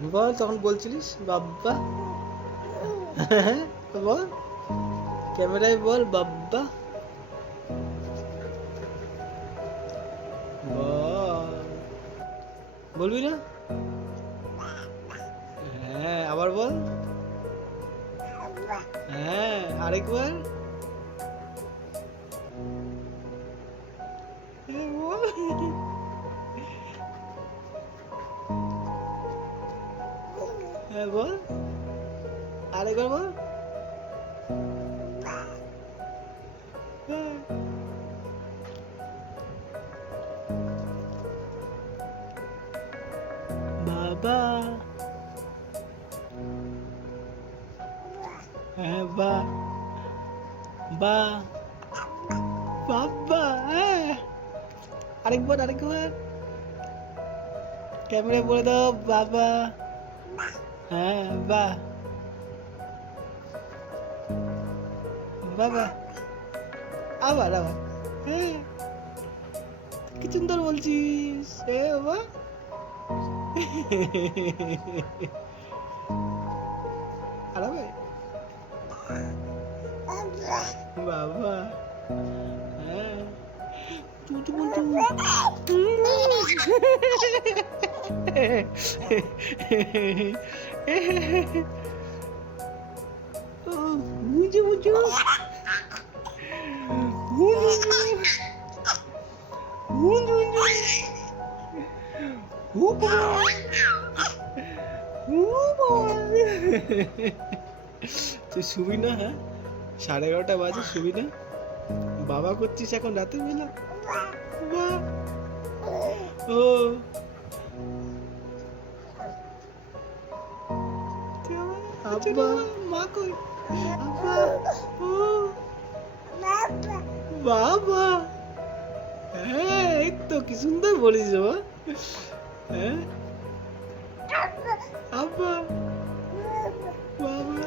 বল, তখন বলছিলিস বাব্বা। বল, ক্যামেরায় বল বাব্বা। বল, বলবি না? হ্যাঁ, আবার বল। হ্যাঁ, আরেকবার। হ্যাঁ, বল। হ্যাঁ, বল, আরেকবার বল। হ্যাঁ। বাবা। হ্যাঁ, বা, বা, বাবা। হ্যাঁ, আরেকবার, আরেকবার। ক্যামেরা বলে দাও বাবা। হ্যাঁ, বা, বাবা। আবার, আবার। হ্যাঁ, কি সুন্দর বলছিস। বাবা। আর হবে? বাবা। হ্যাঁ, তুই বলতো। বুঝো বুঝো। তুই শুবি না? হ্যাঁ, 11:30 বাজে, শুবি না? বাবা করছিস এখন রাতের বেলা? বাহ! ও, আব্বা। মা কই? আব্বা। ও, বাবা। হ্যাঁ, এই তো কি সুন্দর বলিস বাবা। হ্যাঁ, আব্বা, বাবা।